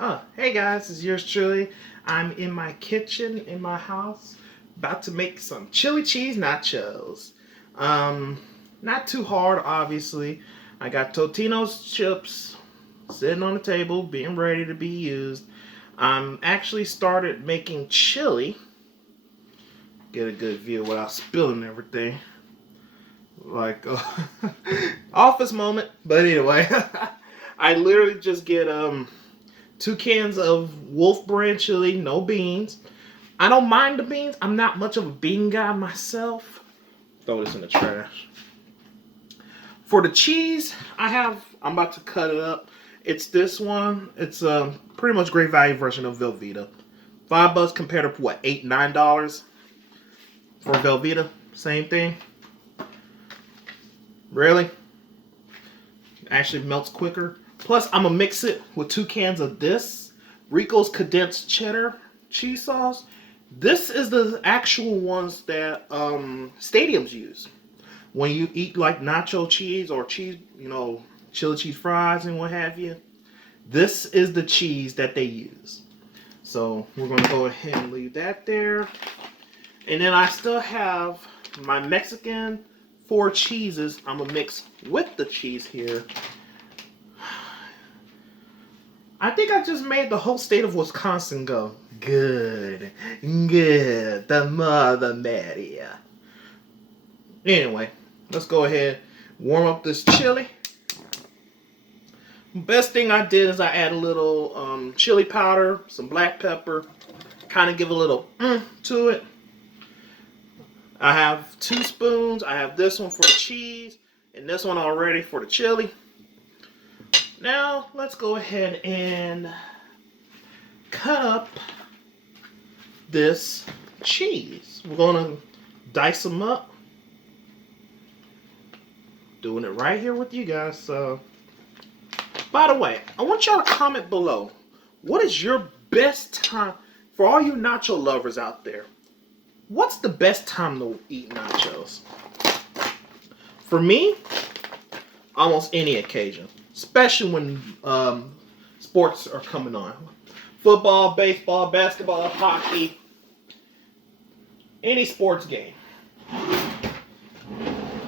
Oh, hey guys, it's yours truly. I'm in my kitchen in my house, about to make some chili cheese nachos. Not too hard, obviously. I got Totino's chips sitting on the table, being ready to be used. I'm actually started making chili. Get a good view without spilling everything. Like office moment, but anyway, I literally just get 2 cans of Wolf brand chili, no beans. I don't mind the beans. I'm not much of a bean guy myself. Throw this in the trash. For the cheese, I'm about to cut it up. It's this one. It's a pretty much great value version of Velveeta. $5 compared to what, $8, $9 for Velveeta? Same thing. Really? Actually melts quicker. Plus, I'm gonna mix it with 2 cans of this Rico's condensed cheddar cheese sauce. This is the actual ones that stadiums use when you eat like nacho cheese or cheese, chili cheese fries and what have you. This is the cheese that they use. So we're gonna go ahead and leave that there. And then I still have my Mexican 4 cheeses. I'm gonna mix with the cheese here. I think I just made the whole state of Wisconsin go good, good, the Mother Maria. Anyway, let's go ahead, warm up this chili. Best thing I did is I add a little chili powder, some black pepper, kind of give a little to it. I have 2 spoons. I have this one for the cheese and this one already for the chili. Now, let's go ahead and cut up this cheese. We're going to dice them up. Doing it right here with you guys. So, by the way, I want y'all to comment below. What is your best time, for all you nacho lovers out there, what's the best time to eat nachos? For me, almost any occasion. Especially when sports are coming on. Football, baseball, basketball, hockey. Any sports game.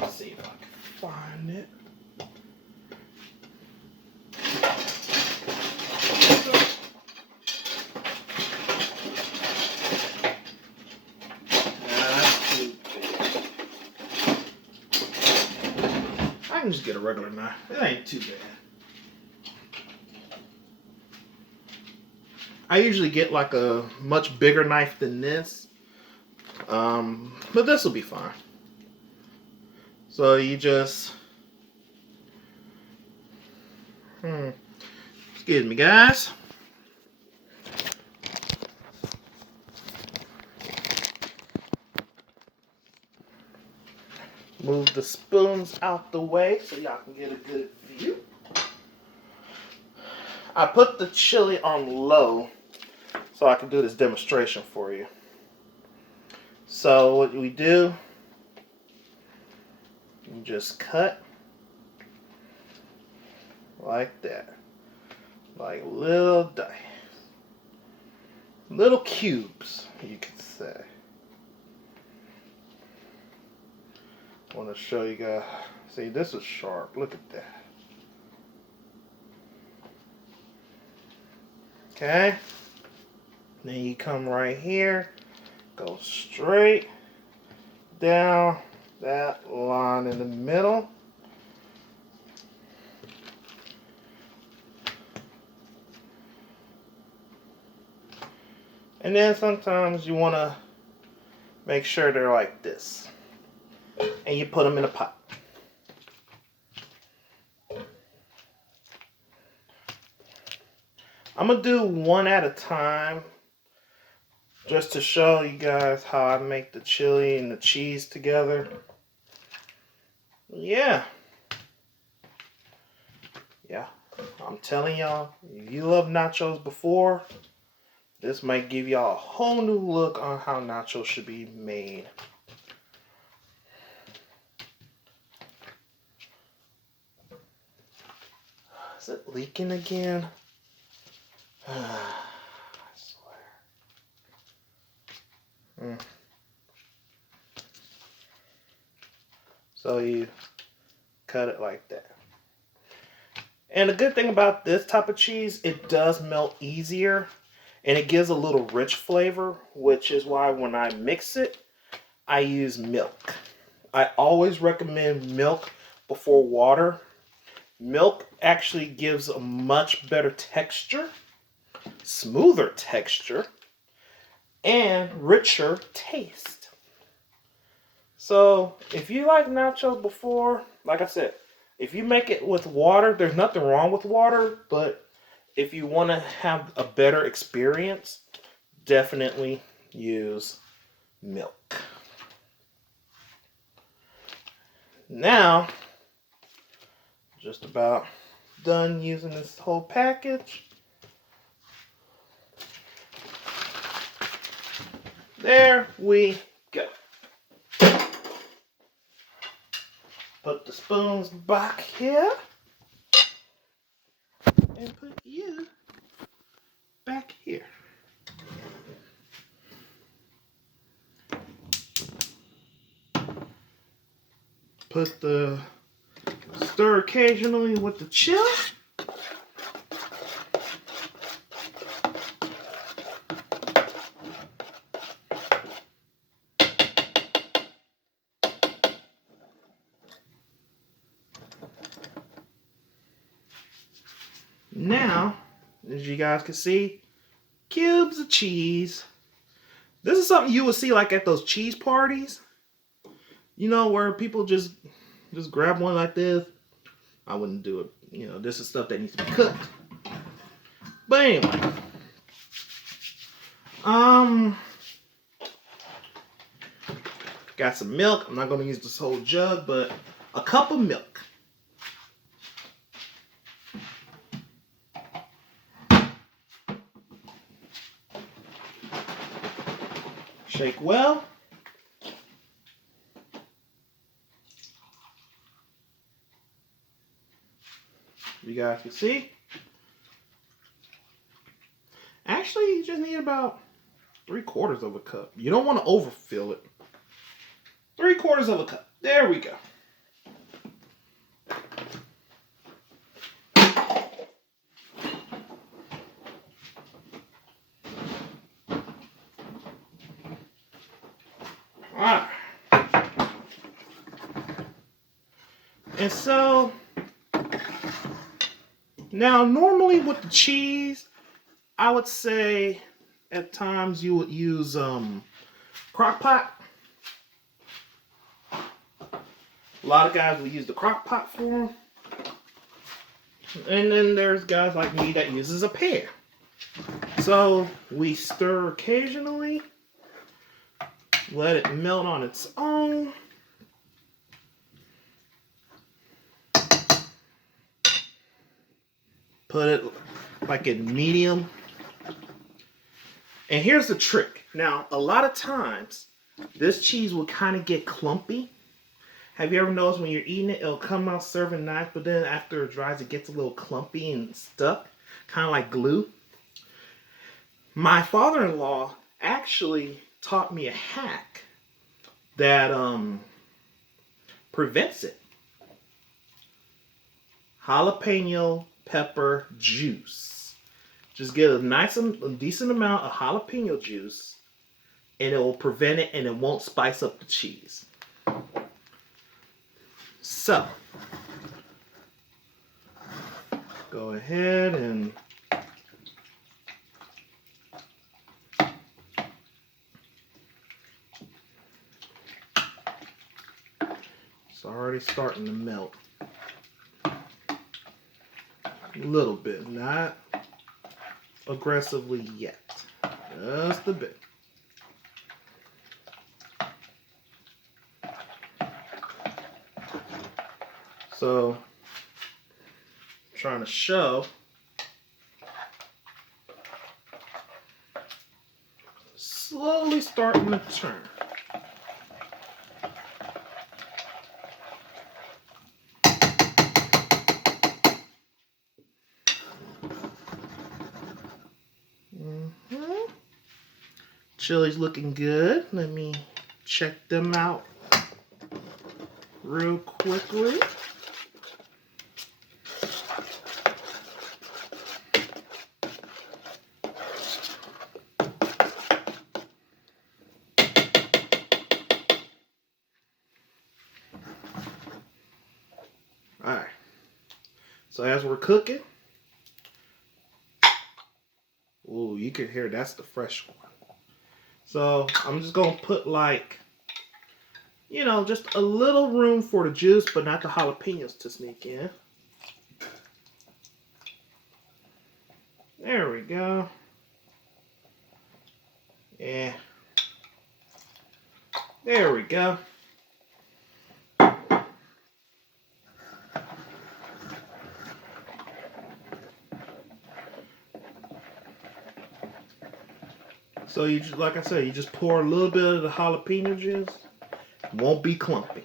Let's see if I can find it. I can just get a regular knife. It ain't too bad. I usually get like a much bigger knife than this. But this will be fine. So you just... Excuse me, guys. Move the spoons out the way so y'all can get a good view. I put the chili on low so I can do this demonstration for you. So what we do, you just cut like that. Like little dice. Little cubes, you could say. I want to show you guys. See, this is sharp. Look at that. Okay. Then you come right here. Go straight down that line in the middle. And then sometimes you want to make sure they're like this. And you put them in a pot. I'm going to do one at a time just to show you guys how I make the chili and the cheese together. Yeah. I'm telling y'all, if you love nachos before, this might give y'all a whole new look on how nachos should be made. Is it leaking again? I swear. So you cut it like that. And the good thing about this type of cheese, it does melt easier and it gives a little rich flavor, which is why when I mix it, I use milk. I always recommend milk before water. Milk actually gives a much better texture, smoother texture, and richer taste. So if you like nachos before, like I said, if you make it with water, there's nothing wrong with water, but if you want to have a better experience, definitely use milk. Now, just about done using this whole package. There we go. Put the spoons back here. And put you back here. Put the stir occasionally with the chili. Now, as you guys can see, cubes of cheese. This is something you will see like at those cheese parties. You know, where people just grab one like this. I wouldn't do it. You know, this is stuff that needs to be cooked. But anyway. Got some milk. I'm not going to use this whole jug, but a cup of milk. Shake well. You guys can see. Actually, you just need about 3/4 of a cup. You don't want to overfill it. 3/4 of a cup. There we go. Alright. And so, now normally with the cheese, I would say at times you would use crock pot. A lot of guys will use the crock pot for them. And then there's guys like me that uses a pan. So we stir occasionally. Let it melt on its own. Put it like in medium. And here's the trick. Now, a lot of times, this cheese will kind of get clumpy. Have you ever noticed when you're eating it, it'll come out serving nice, but then after it dries, it gets a little clumpy and stuck, kind of like glue? My father-in-law actually taught me a hack that prevents it. Jalapeno pepper juice. Just get a decent amount of jalapeno juice, and it will prevent it, and it won't spice up the cheese. So, go ahead and it's already starting to melt. A little bit, not aggressively yet. Just a bit. So, I'm trying to show slowly starting to turn. Chili's looking good. Let me check them out real quickly. Alright, so as we're cooking, ooh, you can hear that's the fresh one. So I'm just gonna put like, you know, just a little room for the juice, but not the jalapenos to sneak in. There we go. Yeah. There we go. So you just, like I said, you just pour a little bit of the jalapeno juice. It won't be clumpy.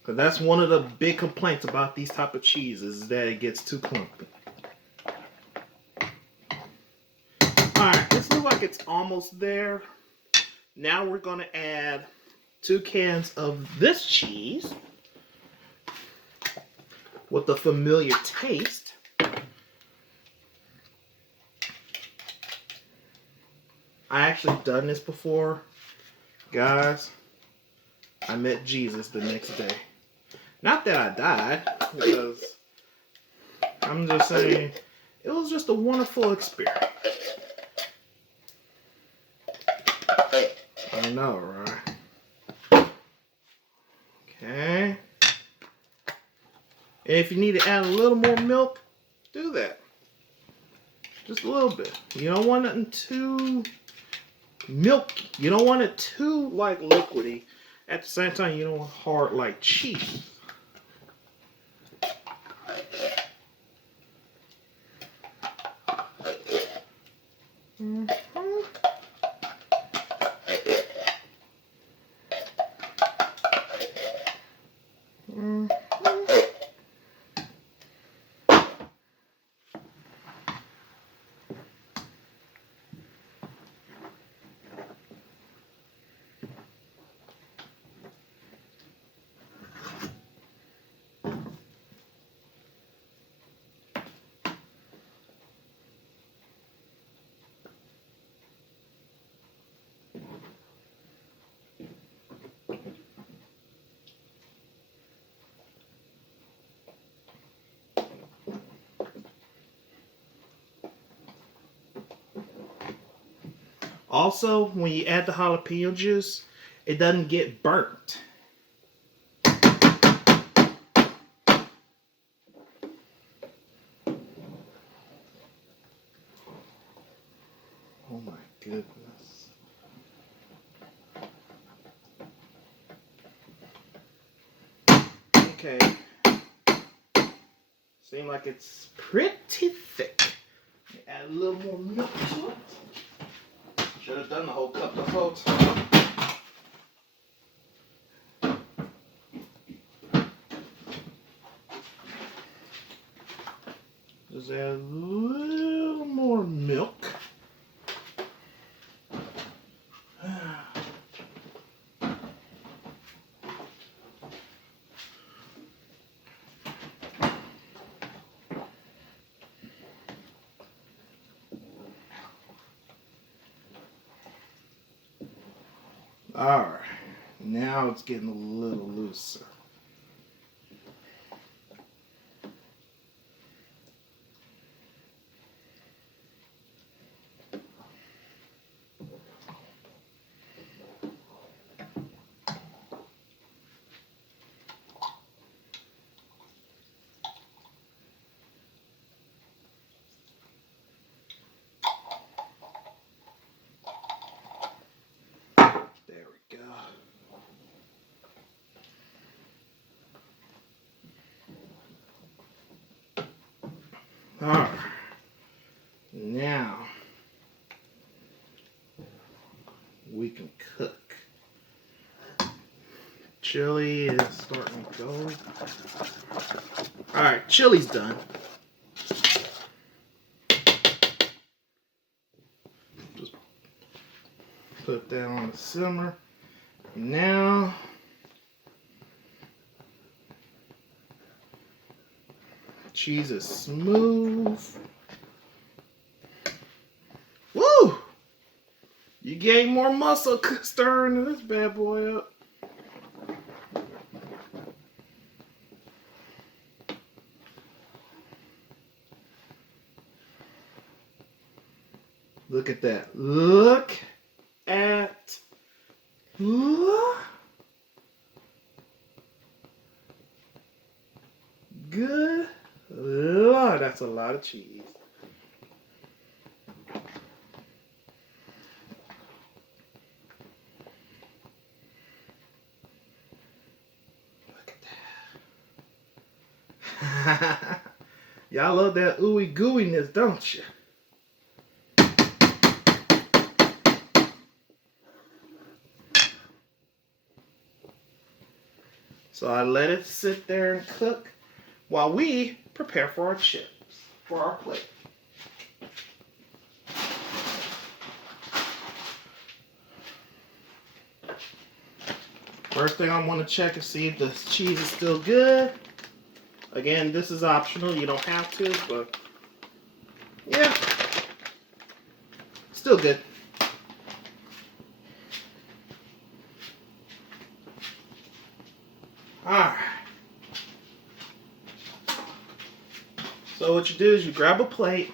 Because that's one of the big complaints about these type of cheeses, is that it gets too clumpy. Alright, this looks like it's almost there. Now we're going to add 2 cans of this cheese with the familiar taste. I actually done this before, guys. I met Jesus the next day. Not that I died, because I'm just saying it was just a wonderful experience. I know, right? Okay. And if you need to add a little more milk, do that. Just a little bit. You don't want nothing too milky. You don't want it too like liquidy. At the same time, you don't want hard like cheese. Also, when you add the jalapeno juice, it doesn't get burnt. Oh my goodness. Okay. Seems like it's pretty thick. Add a little more milk to it. Should have done the whole cup of folks. Just add a little more milk. Alright, now it's getting a little looser. There we go. Alright, now we can cook. Chili is starting to go. Alright, chili's done. Just Put that on the simmer. Now, cheese is smooth. Woo! You gain more muscle stirring this bad boy up. Look at that. Look at. Good Lord, that's a lot of cheese. Look at that. Y'all love that ooey gooiness, don't you? So I let it sit there and cook while we prepare for our chips, for our plate. First thing I want to check is see if the cheese is still good. Again, this is optional. You don't have to, but yeah, still good. Alright. So what you do is you grab a plate,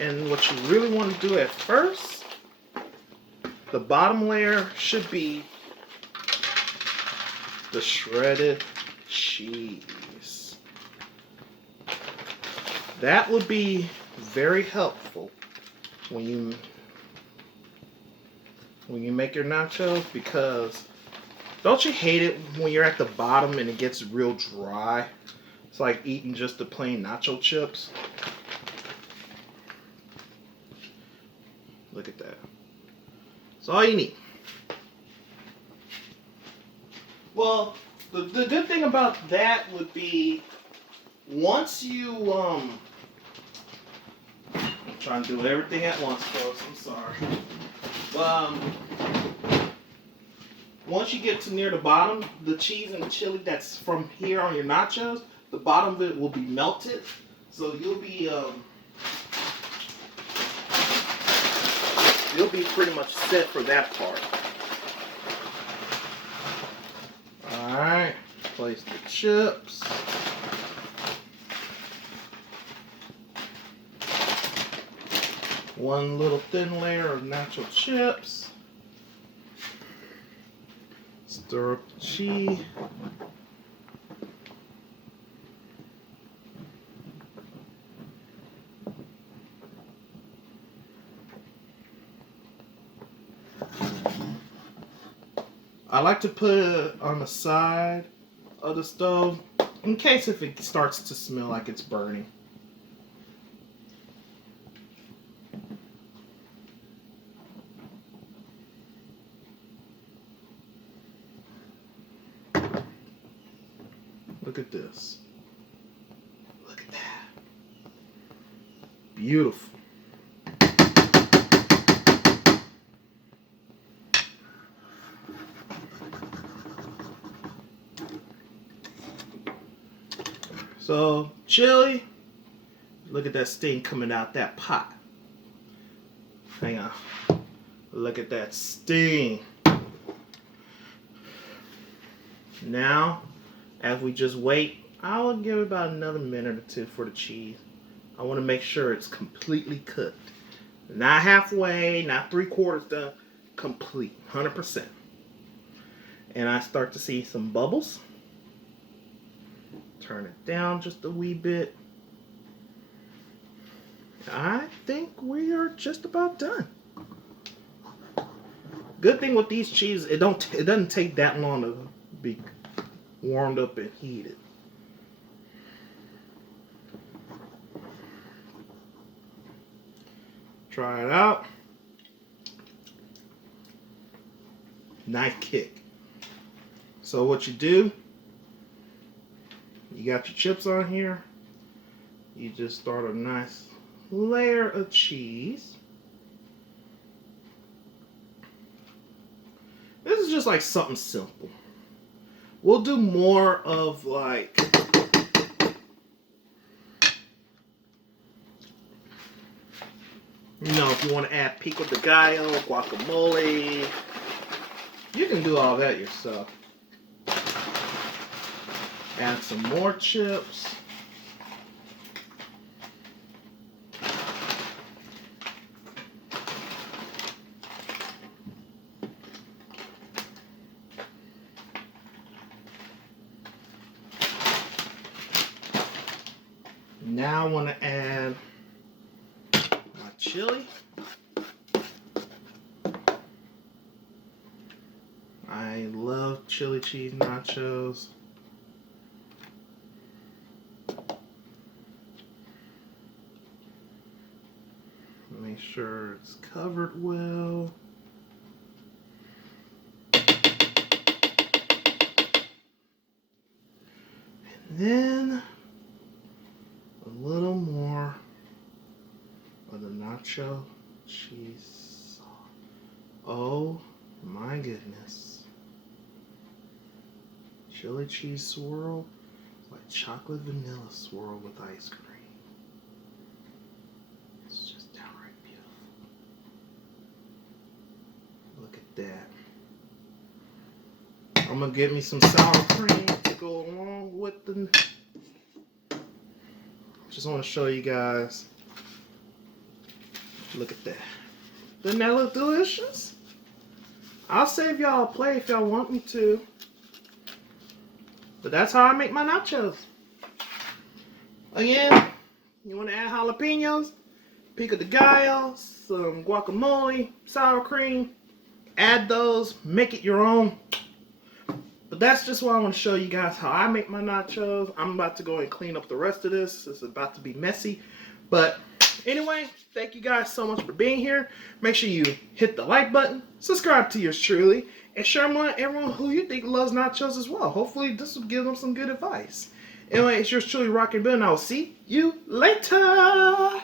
and what you really want to do at first, the bottom layer should be the shredded cheese. That would be very helpful when you make your nachos, because don't you hate it when you're at the bottom and it gets real dry? It's like eating just the plain nacho chips. Look at that. That's all you need. Well, the good thing about that would be once you I'm trying to do everything at once, folks. I'm sorry. Once you get to near the bottom, the cheese and the chili that's from here on your nachos, the bottom of it will be melted, so you'll be pretty much set for that part. All right, place the chips. One little thin layer of nacho chips. Stir up the cheese. I like to put it on the side of the stove in case if it starts to smell like it's burning. Look at this. Look at that. Beautiful. So, chili, look at that steam coming out that pot. Hang on. Look at that steam. Now, as we just wait, I will give it about another minute or two for the cheese. I want to make sure it's completely cooked. Not halfway, not 3/4 done, complete, 100%. And I start to see some bubbles. Turn it down just a wee bit. I think we are just about done. Good thing with these cheeses, it doesn't take that long to be warmed up and heated. Try it out. Nice kick. So what you do, you got your chips on here. You just start a nice layer of cheese. just like something simple. We'll do more of like, you know, if you want to add pico de gallo, guacamole, you can do all that yourself. Add some more chips. Now I want to add my chili. I love chili cheese nachos. Make sure it's covered well. And then a little more of the nacho cheese sauce. Oh my goodness. Chili cheese swirl, like chocolate vanilla swirl with ice cream. It's just downright beautiful. Look at that. I'm gonna get me some sour cream to go along with the. Just want to show you guys. Look at that. Doesn't that look delicious? I'll save y'all a plate if y'all want me to. But that's how I make my nachos. Again, you want to add jalapenos, pico de gallo, some guacamole, sour cream. Add those, make it your own. But that's just why I want to show you guys how I make my nachos. I'm about to go and clean up the rest of this. It's about to be messy. But anyway, thank you guys so much for being here. Make sure you hit the like button, subscribe to yours truly, and share them with everyone who you think loves nachos as well. Hopefully this will give them some good advice. Anyway, it's yours truly, Rockin' Bill, and I will see you later.